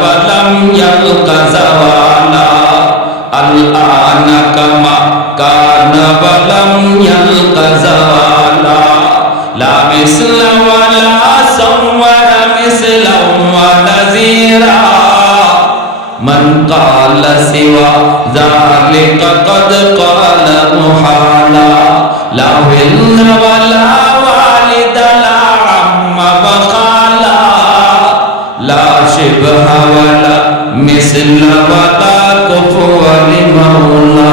ওয়ালাম ইয়ালকা যাওয়ালা আল-আনা কামা কানা ওয়ালাম ইয়ালকা যাওয়ালা লা মিসলা ওয়ালা সাওয়ারা মিসলা ওয়া নাযীরা মান ক্বালা সিওয়া যালিকা ক্বাদ ক্বালা মুহালা লা ইল্লা ওয়ালা ওয়ালিদা লা আম্মা ওয়া খালা লা শিবহা ওয়ালা মিসলা ওয়ালা কুফুওয়ান মাওলা।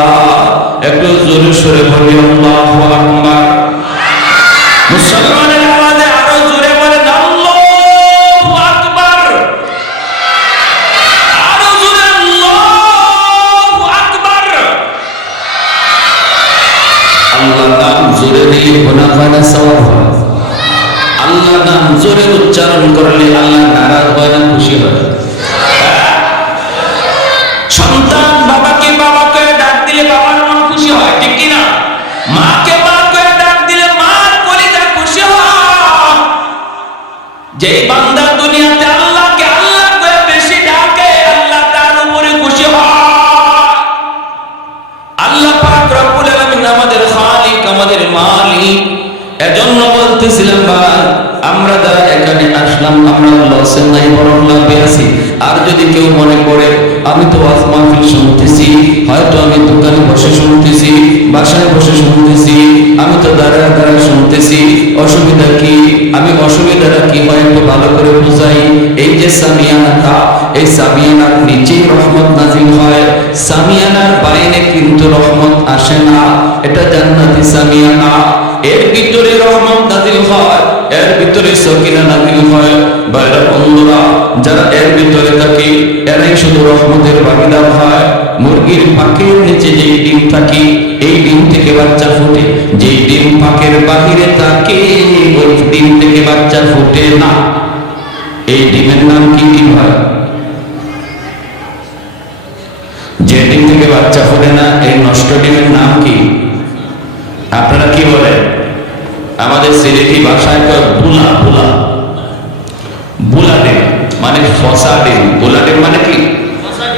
একটু জোরে সরে বলি আল্লাহু আকবার। মুসলমানের আওয়াজে আরো জোরে বলেন আল্লাহু আকবার, আরো জোরে আল্লাহু আকবার। আল্লাহর নাম জোরে দিয়ে গুনাহ হয় না, সওয়াব হয়। আল্লাহর নাম জোরে উচ্চারণ করলে আল্লাহ নারাজ হয় না, খুশি হয়? সন্তান বাবাকে বাবা করে ডাক দিলে বাবার মন খুশি হয়, ঠিক কি না? মাকে মা করে ডাক দিলে মার কলিজা খুশি হয়। যেই বান্দা দুনিয়াতে আল্লাহকে আল্লাহ করে বেশি ডাকে আল্লাহ তার উপরে খুশি হয়। আল্লাহ পাক রব্বুল আলামিন আমাদের খালিক, আমাদের মালিক। এজন্য বলতেছিলাম ভাই, আমরা যারা এখানে আসলাম আমরা লস নাই বরং লাভে আছি। আর যদি কেউ মনে করে আমি তো ওয়াজ মাহফিল শুনতেছি, হয়তো আমি দোকানে বসে শুনতেছি, বাসায় বসে শুনতেছি, আমি তো দাঁড়ায় দাঁড়ায় শুনতেছি, অসুবিধা কি? আমি অসুবিধাটা কি হয় একটু ভালো করে বুঝাই। এই যে সামিয়ানাটা, এই সামিয়ানার নিচেই রহমত নাজিল হয়, সামিয়ানার বাইরে কিন্তু রহমত আসে না। এটা জান্নাতি সামিয়ানা, এর ভিতরে রহমত নাজিল হয়, এর ভিতরে সকিনা নাজিল হয়। বাইরে বন্ধুরা, যারা এর ভিতরে থাকে এরাই শুধু রহমতের ভাগিদার হয়। মুরগির পাকের নিচে যেই ডিম থাকে, এই ডিম থেকে বাচ্চা ফুটে। যেই ডিম পাকের বাহিরে থাকে ওই ডিম থেকে বাচ্চা ফুটে না। এই ডিমের নাম কি ডিম হয়? যে ডিম থেকে বাচ্চা ফুটে না, এই নষ্ট ডিমের নাম কি? আপনারা কি বলেন? আমাদের সিলেটি ভাষায় বুলা, বুলা, বুলা ডিম মানে ফসা ডিম। বুলা ডিম মানে কি?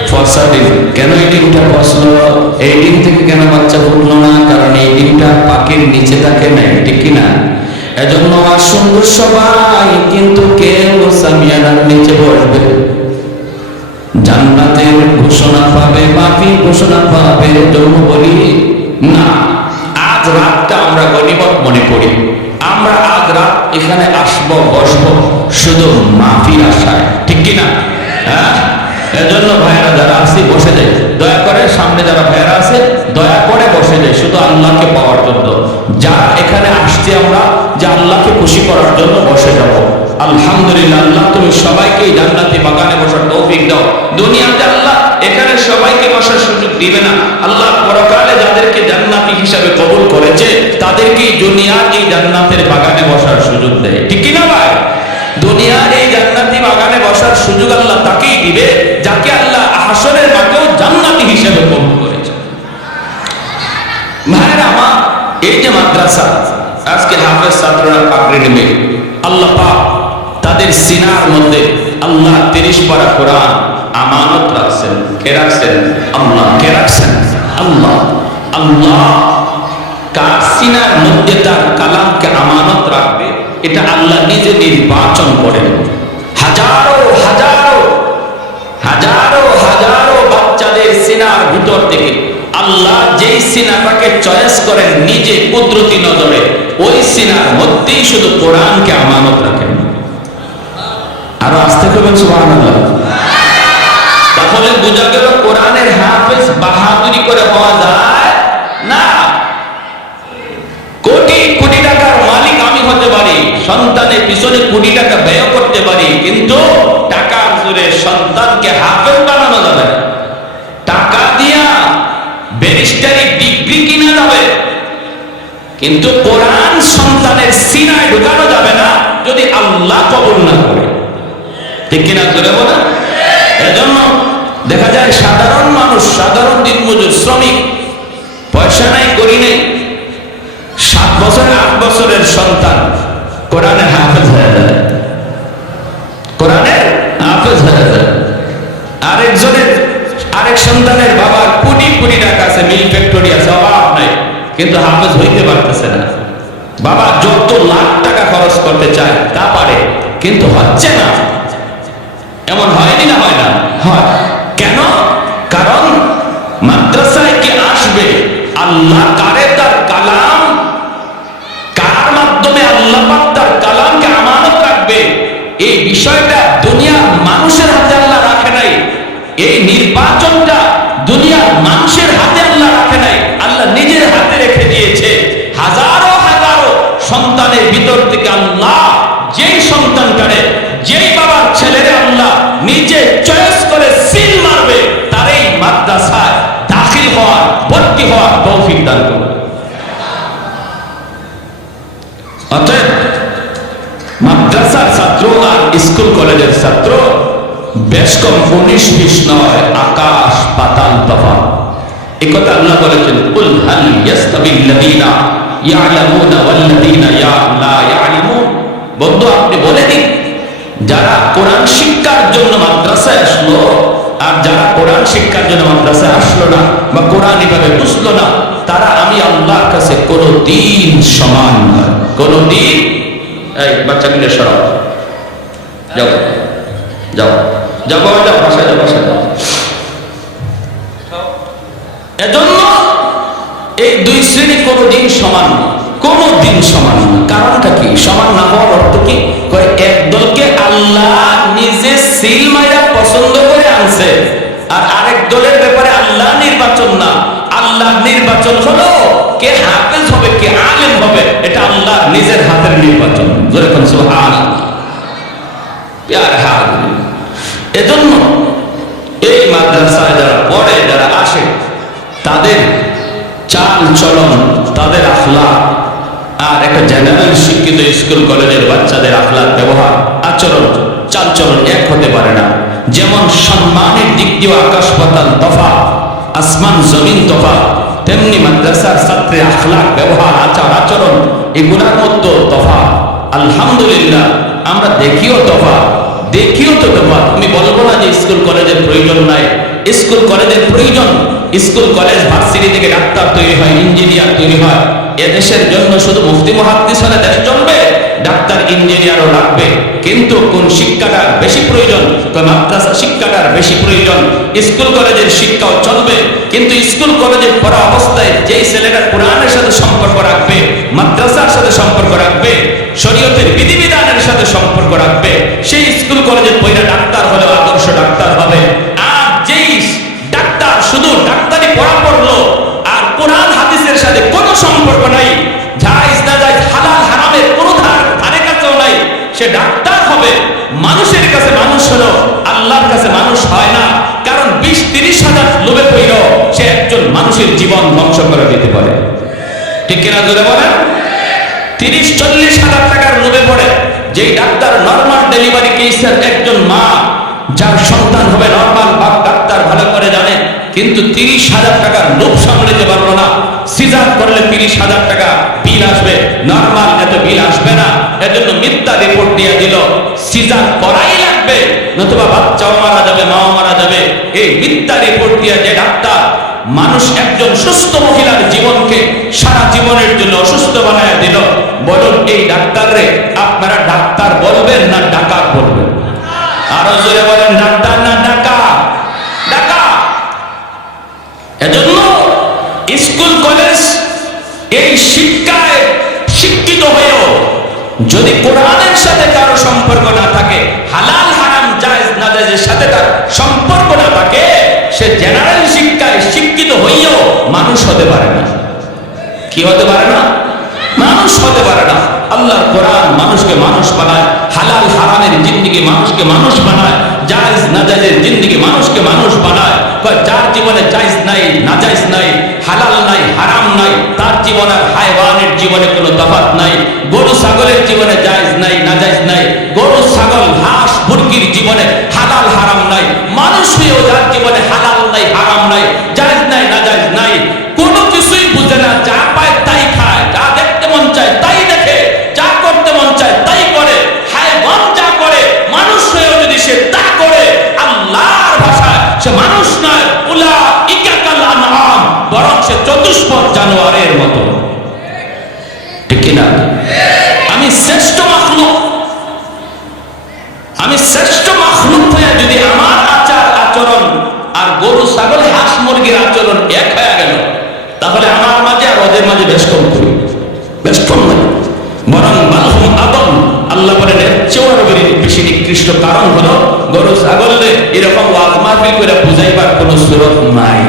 ফসা ডিম। কেন এই ডিমটা ফসলো? এই ডিম থেকে কেন বাচ্চা ফুটলো না? কারণ এই ডিমটা পাকের নিচে থাকে না, ঠিক কিনা? এজন্য আর সুন্দর সবাই কিন্তু কেউ সামিয়ানার নিচে বসবে, জান্নাতের ঘোষণা পাবে, মাফি ঘোষণা পাবে। জন্য বলি না, আজ রাতটা আমরা গনিমত মনে করি। আমরা আজ রাত এখানে আসবো, বসবো শুধু মাফির আশায়, ঠিক কিনা? হ্যাঁ, এজন্য ভাইয়েরা যারা আসি বসে যায়, দয়া করে সামনে যারা ভাইয়েরা আছে দয়া করে বসে যায় শুধু আল্লাহকে পাওয়ার জন্য। যারা এখানে আসছি আমরা যে আল্লাহকে খুশি করার জন্য বসে যাব। আলহামদুলিল্লাহ, আল্লাহ তুমি সবাইকে জান্নাতি বাগানে বসার তৌফিক দাও। দুনিয়াতে আল্লাহ এখানে সবাইকে বসার সুযোগ দিবে না। আল্লাহ পরকালে যাদেরকে জান্নাতি হিসাবে কবুল করেছে তাদেরকে দুনিয়ার এই জান্নাতের বাগানে বসার সুযোগ দেয়, ঠিক কি না ভাই? দুনিয়ার এই জান্নাতি বাগানে বসার সুযোগ আল্লাহ তাকেই দিবে যাকে আল্লাহ হাসরের মাঠেও জান্নাতি হিসাবে কবুল করেছে। ভাইরা আমার, এই যে মাদ্রাসা আজকে হাফেজ ছাত্ররা পাকড়ে নেবে, আল্লাহ পাক তাদের সিনার মধ্যে আল্লাহ 30 পারা কোরআন আমানত রাখছেন। কে রাখছেন? আল্লাহ। কে রাখছেন? আল্লাহ। আল্লাহ কার সিনার মধ্যে তার কালামকে আমানত রাখবে এটা আল্লাহ নিজে নির্বাচন করেন। হাজারো হাজারো হাজারো হাজারো বাচ্চাদের সিনার ভিতর থেকে আল্লাহ যেই সিনাটাকে চয়েস করেন নিজে কুদরতি নজরে, ওই সিনার মধ্যেই শুধু কোরআনকে আমানত রাখেন। আরো আসতে করবেন সুবহানাল্লাহ। তাহলে বোঝা গেল কোরআনের হাফেজ বাহাদুরি করে হওয়া যায় না। কোটি কোটি টাকার মালিক আমি হতে পারি, সন্তানের পিছনে কোটি টাকা ব্যয় করতে পারি, কিন্তু টাকার জোরে সন্তানকে হাফেজ বানানো যাবে না। টাকা দিয়া ব্যারিস্টারি ডিগ্রি কিনা যাবে, কিন্তু কোরআন সন্তানের সিনায় ঢুকানো যাবে না যদি আল্লাহ কবুল না করে, ঠিক কিনা? জোরে বলো। এজন্য দেখা যায় সাধারণ মানুষ, সাধারণ দিনমজুর শ্রমিক, পয়সা নাই করি নেই, 7 বছর 8 বছরের সন্তান কোরআনের হাফেজ হয়ে যায়, কোরআনের হাফেজ হয়ে যায়। হাসানের বাবার কোটি কোটি টাকা আছে, মিল ফ্যাক্টরি আছে, অভাব নাই, কিন্তু হাফেজ হইতে পারতেছে না। বাবা যত লাখ টাকা খরচ করতে চায় তা পারে, কিন্তু হচ্ছে না। এমন হয়নি না? হয় না? হয়। কেন? কারণ মাদ্রাসায় কে আসবে, আল্লাহ কারে তার কালাম, কার মাধ্যমে আল্লাহ পাক তার কালামকে আমানত রাখবে, এই বিষয়টা দুনিয়ার মানুষের হাতে আল্লাহ রাখে নাই। এই নির্বাচনটা দুনিয়ার মানুষের হাতে আল্লাহ রাখে নাই, আল্লাহ নিজের হাতে রেখে দিয়েছে। হাজারো হাজারো সন্তানের ভিতর থেকে আল্লাহ যেই সন্তানটারে, যেই বাবার ছেলেরে আল্লাহ নিজে চয়েস করে সিল মারবে, তারই মাদ্রাসায় দাখিল হওয়ার, ভর্তি হওয়ার তৌফিক দান করবে। অতএব মাদ্রাসার ছাত্র আর স্কুল কলেজের ছাত্র বেশ কম 19-20 নয়, আকাশ পাতাল তফাৎ। এই কথা আল্লাহ বলেছেন, কুল হাল ইয়াস্তাবিল্লাযীনা ইয়ালামুনা ওয়াল্লাযীনা লা ইয়ালামুন। বন্ধু আপনি বলে দিন, যারা কোরআন শিক্ষার জন্য মাদ্রাসায় আসলো আর যারা কোরআন শিক্ষার জন্য মাদ্রাসায় আসলো না বা কোরআন এভাবে বুঝলো না, তারা আমি আল্লাহর কাছে কোনদিন সমান নয়, কোনদিন। এই বাচ্চাগুলো সরাও, যাও যাও যাও বাবা, যাও বাসায় যাও, বাসায় যাও। এজন্য এই দুই শ্রেণী কোনদিন সমান না, কোনদিন সমান না। কারণটা কি? সমান না হওয়ার অর্থ কি? এক দলকে আল্লাহ নিজে সিল মাইরা পছন্দ করে আনছে, আর আরেক দলের ব্যাপারে আল্লাহ নির্বাচন না। আল্লাহ নির্বাচন হলো কে হাফেজ হবে, কে আলেম হবে, এটা আল্লাহ নিজের হাতের নির্বাচন। যেরকম সুবহানাল্লাহ। প্যার হাত। এজন্য এই মাদ্রাসায় যারা পড়ে, যারা আসে, তাদের চাল চলন, তাদের আখলাক আর একটা জেনারেল শিক্ষিত স্কুল কলেজের বাচ্চাদের আখলাক, ব্যবহার, আচরণ, চালচলন এক হতে পারে না। যেমন সম্মানের দিক দিয়ে আকাশ পাতাল তফাৎ, আসমান জমিন তফাৎ, তেমনি মাদ্রাসার ছাত্রের আখলাক, ব্যবহার, আচার আচরণ এগুলোর মধ্যে তফাৎ। আলহামদুলিল্লাহ আমরা দেখিও তফাৎ, দেখিও তো তফাৎ। তুমি বলবো না যে স্কুল কলেজের প্রয়োজন নাই, স্কুল কলেজের প্রয়োজন। স্কুল কলেজ ভার্সিটি থেকে ডাক্তার তৈরি হয়, ইঞ্জিনিয়ার তৈরি হয়। এদেশের জন্য শুধু মুফতি মুহাদ্দিস হলে দেশ চলবে, ডাক্তার ইঞ্জিনিয়ারও লাগবে। কিন্তু কোন শিক্ষাটার বেশি প্রয়োজন? তো মাদ্রাসা শিক্ষাটার বেশি প্রয়োজন। স্কুল কলেজের শিক্ষাও চলবে, কিন্তু স্কুল কলেজের পড়া অবস্থায় যেই ছেলেটা কোরআনের সাথে সম্পর্ক রাখবে, মাদ্রাসার সাথে সম্পর্ক রাখবে, শরীয়তের বিধিবিধানের সাথে সম্পর্ক রাখবে, সেই স্কুল কলেজের পড়া ডাক্তার হলে আদর্শ ডাক্তার হবে। আর যেই ডাক্তার শুধু ডাক্তারি পড়া পড়লো আর কোরআন হাদিসের সাথে কোনো সম্পর্ক নাই, জায়েজ না জায়েজ, হালাল হারামের কোনো ধারে কাছেও নাই, সে ডাক্তার হবে, মানুষের কাছে মানুষ হলো, আল্লাহর কাছে মানুষ হয় না। কারণ 20-30 হাজার লোভে পড়ল, সে একজন মানুষের জীবন ধ্বংস করে দিতে পারে। ঠিক কিনা জোরে বলেন? 30-40 হাজার টাকার লোভে পড়ে যেই ডাক্তার নরমাল ডেলিভারি কেসের একজন মা যার সন্তান হবে নরমাল, বাপ ডাক্তার ভালো করে জানে, কিন্তু 30 হাজার টাকার লোভ সামলাতে পারলো না। সিজার করলে 30 হাজার টাকা বিল আসবে, নরমাল এত বিল আসবে না। এজন্য মিথ্যা রিপোর্ট দিয়ে দিল, সিজার করাই লাগবে, নতুবা বাচ্চাও মারা যাবে, মাও মারা যাবে। এই মিথ্যা রিপোর্ট দিয়ে যে ডাক্তার মানুষ, একজন সুস্থ মহিলার জীবনকে সারা জীবনের জন্য অসুস্থ বানায় দিল, বলুন এই ডাক্তাররে আপনারা ডাক্তার বলবেন না ডাকাত বলবেন? আরো জোরে বলেন, ডাক্তার না ডাকাত? ডাকাত। এজন্য স্কুল কলেজ এই শিক্ষায় শিক্ষিত হয়েও যদি কোরআনের সাথে কারো সম্পর্ক না থাকে, হালাল হারাম জায়েজ না জায়েজের সাথে তার সম্পর্ক না থাকে, সে জেনারেল শিক্ষায় শিক্ষিত হইও মানুষ হতে পারে না। কি হতে পারে না? মানুষ হতে পারে না। আল্লাহর কোরআন মানুষকে মানুষ বানায়, হালাল হারামের জিন্দেগি মানুষকে মানুষ বানায়, জায়েজ নাজায়েজের জিন্দেগি মানুষকে মানুষ বানায়। যার জীবনে জায়েজ নাই, নাজায়েজ নাই, হালাল নাই, হারাম নাই, তার জীবন আর হায়ওয়ানের জীবনে কোনো তফাৎ নাই। গরু ছাগলের জীবনে জায়েজ নাই, নাজায়েজ নাই, গরু ছাগল হাঁস মুরগির জীবনে হালাল হারাম নাই। মানুষ হয়েও যার জীবনে হালাল নাই, হারাম নাই, জায়েজ নাই, নাজায়েজ নাই, কোনো কিছুই বুঝে না, যা পায় তাই খায়, যা দেখতে মন চায় তাই দেখে, যা করতে মন চায় তাই করে। হায়ওয়ান যা করে, মানুষ হয়েও যদি সে তা করে, আল্লাহর ভাষায় সে মানুষ নয়। উলাইকা বেষ্ট নয়, বরং বালহুম আদল, আল্লাহ বলেন এর চেয়েও আরো বেশি নিকৃষ্ট। কারণ হলো গরু ছাগলরে এরকম ওয়াজ মাহফিল করে বুঝাইবার কোনো সুরত নাই।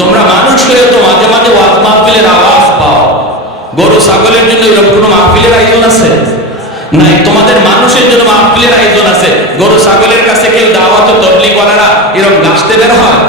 তোমরা মানুষ হয়ে তো মাঝে মাঝে ওয়াজ মাহফিলের আওয়াজ পাও, গরু ছাগলের জন্য এরকম কোনো মাহফিলের আয়োজন আছে নাই। তোমাদের মানুষের জন্য মাহফিলের আয়োজন আছে। গরু ছাগলের কাছে কেউ দাওয়াত ও তবলিগ করারা এরকম গাছতে বের হয়,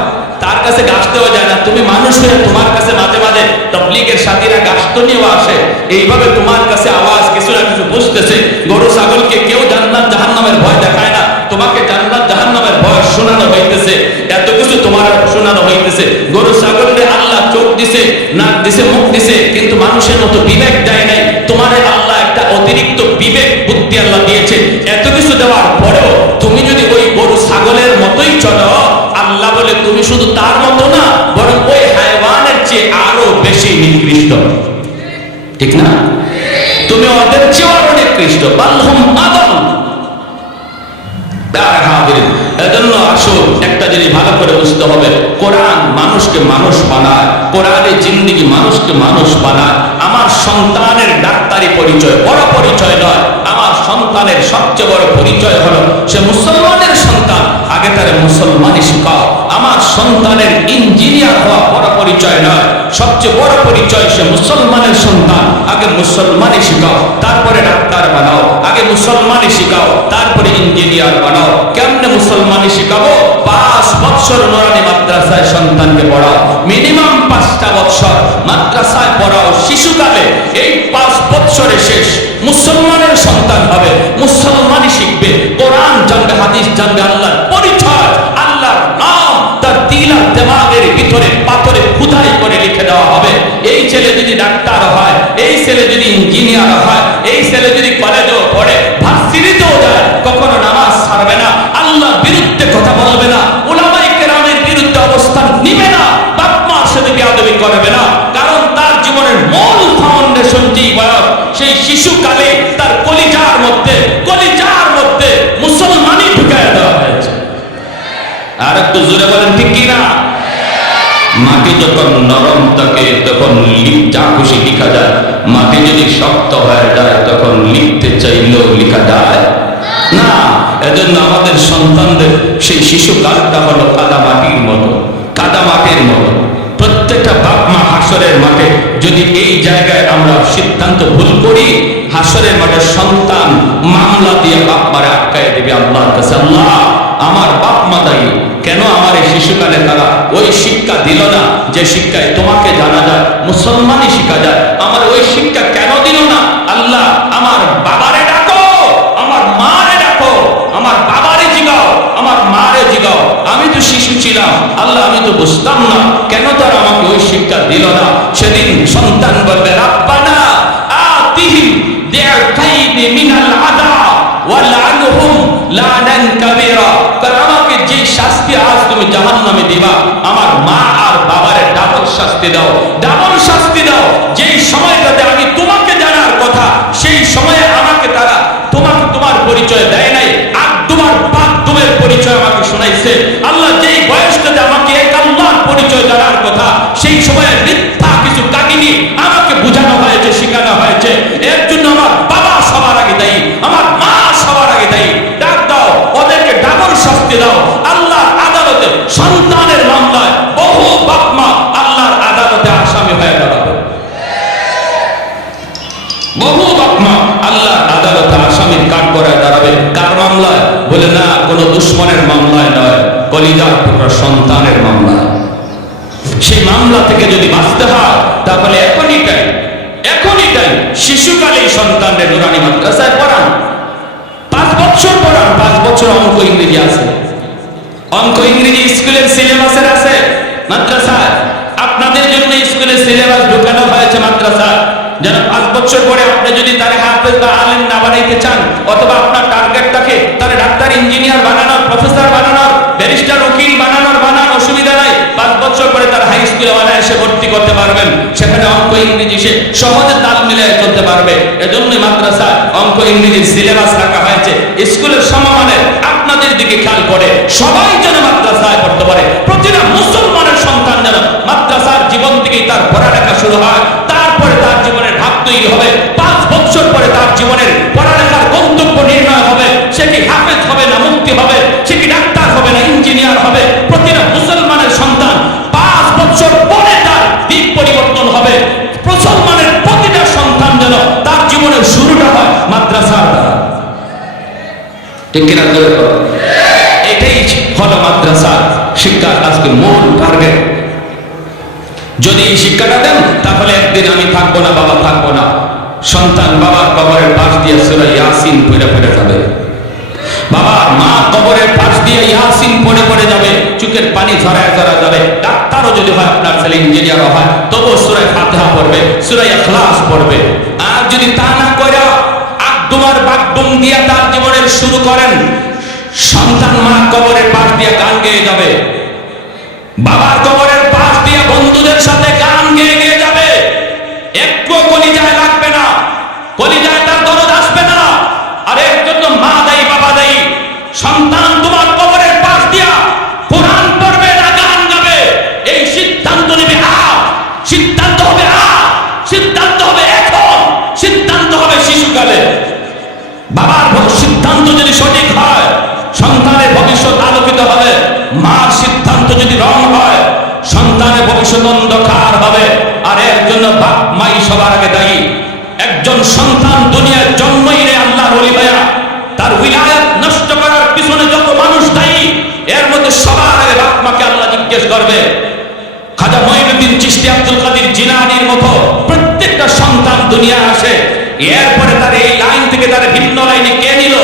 তার কাছে গাছতেও যায় না। তুমি মানুষ হয়ে তোমার কাছে মাঝে মাঝে তবলিগের সাথীরা গাছতো নিয়েও আসে, এইভাবে তোমার কাছে আওয়াজ কিছু না কিছু বুঝতেছে। গরু ছাগলকে কেউ জান্নাত জাহান্নামের ভয় দেখায় না, তোমাকে জান্নাত জাহান্নামের ভয় শোনানো হইতেছে, এত কিছু তোমার শোনানো হইতেছে। গরু ছাগলকে আল্লাহ চোখ দিছে, নাক দিছে, মুখ দিছে, কিন্তু মানুষের মতো বিবেক দেয় নাই। তোমারে আল্লাহ একটা অতিরিক্ত বিবেক বুদ্ধি আল্লাহ দিয়েছে। এত কিছু দেওয়ার পরেও তুমি যদি ওই গরু ছাগলের মতোই চলো, আল্লাহ বলে তুমি শুধু তার মতো না, বরং ওই হায়ওয়ানের চেয়ে আরো বেশি নিকৃষ্ট। ঠিক না? তুমি ওদের চেয়ে আরো নিকৃষ্ট। বালহুম আদল। এজন্য আসো একটা জিনিস ভালো করে বুঝতে হবে, কোরআন মানুষকে মানুষ বানায়, কোরআনের জিন্দেগি মানুষকে মানুষ বানায়। আমার সন্তানের ডাক্তারি পরিচয় বড় পরিচয় নয়, আমার সন্তানের সবচেয়ে বড় পরিচয় হলো সে মুসলমানের সন্তান, আগে তারে মুসলমানই শিখাও। আমার সন্তানের ইঞ্জিনিয়ার হওয়া বড় পরিচয় নয়, সবচেয়ে বড় পরিচয় সে মুসলমানের সন্তান, আগে মুসলমানই শিখাও, তারপরে ডাক্তার বানাও। আগে মুসলমানই শিখাও, তারপরে ইঞ্জিনিয়ার বানাও। কেমনে মুসলমানই শিখাবো? 5 বছর নুরানি মাদ্রাসায় সন্তানকে পড়াও, মিনিমাম 5টা বছর মাদ্রাসায় পড়াও শিশুকালে। এই 5 বছরে শেষ মুসলমানের সন্তান হবে, মুসলমানই শিখবে, কোরআন জানবে, হাদিস জানবে, আল্লাহর পরিচয়, আল্লাহর নাম তার দিল আর দিমাগের ভিতরে পাথরে খোদাই করে লিখে দেওয়া হবে। এই ছেলে যদি ডাক্তার হয়, এই ছেলে যদি ইঞ্জিনিয়ার হয়, এই ছেলে যদি কলেজেও পড়ে, ভার্সিটিতেও যায়, কখনো নামাজ ছাড়বে না, আল্লাহর বিরুদ্ধে কথা বলবে না, উলামায়ে কেরামের বিরুদ্ধে অবস্থান নিবে না, বাপ মার সাথে বেয়াদবি করবে না। কারণ তার জীবনের মূল ফাউন্ডেশন যেই বয়স, সেই শিশুকালে তার কলিজার মধ্যে মুসলমানই ঢুকায় দেওয়া হয়েছে। আর একটু জোরে বলেন ঠিক কি না? মাটি যখন নরম থাকে তখন যা খুশি লিখা যায়, মাটি যদি শক্ত হয়ে যায় তখন লিখতে চাইলেও লিখা যায় না। এজন্য আমাদের সন্তানদের সেই শিশুকালটা হলো কাদামাটির মতো, কাদামাটির মতো। প্রত্যেকটা বাপ মা হাসরের মাঠে যদি এই জায়গায় আমরা সিদ্ধান্ত ভুল করি, হাসরের মাঠে সন্তান মামলা দিয়ে বাপ মারে আটকায় দেবে আল্লাহর কাছে। আল্লাহ, আমার বাপ মা দায়ী, কেন আমার এই শিশুকালে তারা ওই শিক্ষা দিল না যে শিক্ষায় তোমাকে জানা যায়, মুসলমানই শিখা যায়। আমার ওই শিক্ষা কেন দিল না? আল্লাহ, আমার বাবারে ডাকো, আমার মারে ডাকো, আমার বাবারে জিগাও, আমার মারে জিগাও। আমি তো শিশু ছিলাম আল্লাহ, আমি তো বুঝতাম না, কেন তারা আমাকে ওই শিক্ষা দিল না? সেদিন সন্তান বলবে, রাব্বানা আতিহিম দি'ফাইনি মিনাল আযাব ওয়ালআনহুম লানান কাবীরা। আমাকে যে শাস্তি আজ তুমি জাহান্নামে দিবা, আমার মা আর বাবারে ডাবল শাস্তি দাও, ডাবল শাস্তি দাও। যেই সময়টাতে আমি তোমাকে জানার কথা, সেই সময়ে আমাকে তারা তোমার পরিচয় দেয় নাই, আর তোমার বাধ্যমের পরিচয় আমাকে শোনাইছে। আল্লাহ, যেই বয়সটাতে আমাকে এক আল্লাহর পরিচয় জানার কথা, সেই সময়ে মিথ্যা কিছু কাহিনী আমাকে বোঝানো হয়েছে, শেখানো হয়েছে। এর জন্য আমার বাবা সবার আগে দায়ী, আমার মা সবার আগে দায়ী। ডাক দাও, ওদেরকে ডাবল শাস্তি দাও। আল্লাহর আদালতে সন্তানের মামলায় বহু বাপ মা আল্লাহর আদালতে আসামি হয়ে দাঁড়াবে, বহু বাপ মা আল্লাহর আদালতে আসামির কাঠ করে দাঁড়াবে। কার মামলায়? বলে না, কোন দুশ্মনের মামলায় নয়, কলিজার টুকরা সন্তানের মামলায়। সেই মামলা থেকে যদি বাঁচতে হয় তাহলে এখনই টাইম শিশুকালেই সন্তানদের নুরানি মাদ্রাসায় পড়ান, 5 বছর পড়ান। 5 বছর অঙ্ক ইংরেজি আছে, অঙ্ক ইংরেজি স্কুলের সিলেবাসের আছে মাদ্রাসায়। আপনাদের জন্য স্কুলের সিলেবাস ঢোকানো হয়েছে মাদ্রাসায়, যেন 5 বছর পরে আপনি যদি তারে হাফেজ বা আলেম না বানাইতে চান, অথবা আপনার টার্গেট থাকে তারে ডাক্তার, ইঞ্জিনিয়ার বানানোর, প্রফেসর বানানোর, ব্যারিস্টার, উকিল বানানোর, অসুবিধা নাই। 5 বছর পরে তার হাই স্কুলে এসে ভর্তি করতে পারবেন, সেখানে অঙ্ক ইংরেজি সে সহজে তাল মিলিয়ে চলতে পারবে। এজন্য মাদ্রাসায় অঙ্ক ইংরেজির সিলেবাস রাখা হয়েছে। স্কুলের সমমানের আপনাদের দিকে খেয়াল করে সবাই যেন মাদ্রাসায় পড়তে পারে। প্রতিটা মুসলমানের সন্তান যেন মাদ্রাসার জীবন থেকেই তার পড়ালেখা শুরু হয়, তারপরে তার জীবনের ভাব তৈরি হবে। বছর পরে তার জীবনের পড়ালেখার গন্তব্য নির্ণয় হবে। সে কি হাফেজ হবে না মুফতি হবে, সে কি ডাক্তার হবে না ইঞ্জিনিয়ার হবে। প্রতিটা মুসলমানের সন্তান 5 বছর পরে তার দিক পরিবর্তন হবে। মুসলমানের প্রতিটা সন্তান যেন তার জীবনের শুরুটা হয় মাদ্রাসার দ্বারা। ঠিক কিনা? এটাই হলো মাদ্রাসার শিক্ষার আজকে মূল টার্গেট। যদি এই শিক্ষাটা দেন তাহলে একদিন আমি থাকবো না, বাবা থাকবো না, সন্তান বাবার কবরের পাশ দিয়ে সূরা ইয়াসিন পড়ে পড়ে যাবে, বাবা মা কবরের পাশ দিয়ে ইয়াসিন পড়ে পড়ে যাবে, চোখের পানি ঝরায় ঝরা যাবে। ডাক্তারও যদি হয় আপনার ছেলে, ইঞ্জিনিয়ারও হয়, তবু সূরা ফাতিহা পড়বে, সূরা ইখলাস পড়বে। আর যদি তা না করে আকদুমার বাগদুম দিয়ে তার জীবনের শুরু করেন, সন্তান মা কবরের পাশ দিয়ে গান গেয়ে যাবে, বাবার কবরের পাশ দিয়ে বন্ধুদের সাথে গান গেয়ে গেয়ে যাবে। একটু কলিজায় লাগবে না, কলিজায় তার দরদ আসবে না। আর এর জন্য মা দায়ী, বাবা দায়ী। সন্তান তোমার কবরের পাশ দিয়া কোরআন পড়বে না গান গাবে, এই সিদ্ধান্ত নেবে সিদ্ধান্ত হবে সিদ্ধান্ত হবে এখন, সিদ্ধান্ত হবে শিশুকালে। বাবার সিদ্ধান্ত যদি সঠিক হয় সন্তানের ভবিষ্যৎ আলোকিত হবে, মার সিদ্ধান্ত যদি রং হয় সন্তানের ভবিষ্যৎ অন্ধকার হবে। আর এর জন্য বাপ মাই সবার আগে দায়ী। একজন সন্তান দুনিয়ার জন্মই রে আল্লাহর ওলি ভাইয়া, তার উইলায়াত নষ্ট করার পিছনে যত মানুষ দায়ী, এর মধ্যে সবার আগে বাপ মাকে আল্লাহ জিজ্ঞেস করবে। খাজা মঈনুদ্দিন চিশতি, আব্দুল কাদের জিলানীর মতো প্রত্যেকটা সন্তান দুনিয়া আসে, এরপরে তার এই লাইন থেকে তার ভিন্ন লাইনে কে নিল,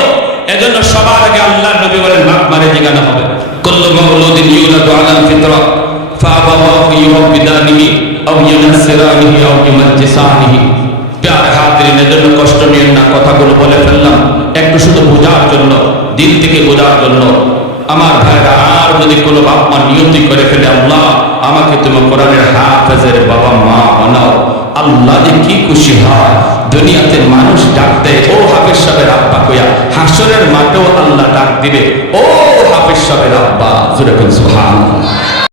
এজন্য সবার আগে আল্লাহর নবী বলেন বাপ মারে জিজ্ঞাসা হবে। কুল্লু মাউলুদিন ইউলাদু আলাল ফিতরা ফাআবাওয়াহু ইউহাবিদানিহি আও ইউনাসসিরানিহি আও ইউমাজ্জিসানিহি। প্যারে হাজিরিন, এজন্য কষ্ট নিয়েন না, কথাগুলো বলে ফেললাম একটু শুধু বোঝার জন্য, দিল থেকে বোঝার জন্য। আমার ভাইরা, আর যদি কোনো বাপ মা নিয়তি করে ফেলে আল্লাহ আমাকে তুমি কোরআনের হাফেজের বাবা মা বানাও, আল্লাহ যে কি খুশি হয়। দুনিয়াতে মানুষ ডাক দেয় ও হাফেজ সাহেবের আব্বা কইয়া, হাসরের মাঠেও আল্লাহ ডাক দিবে ও হাফেজ সাহেবের আব্বা। জোরে বলুন সুবহানাল্লাহ।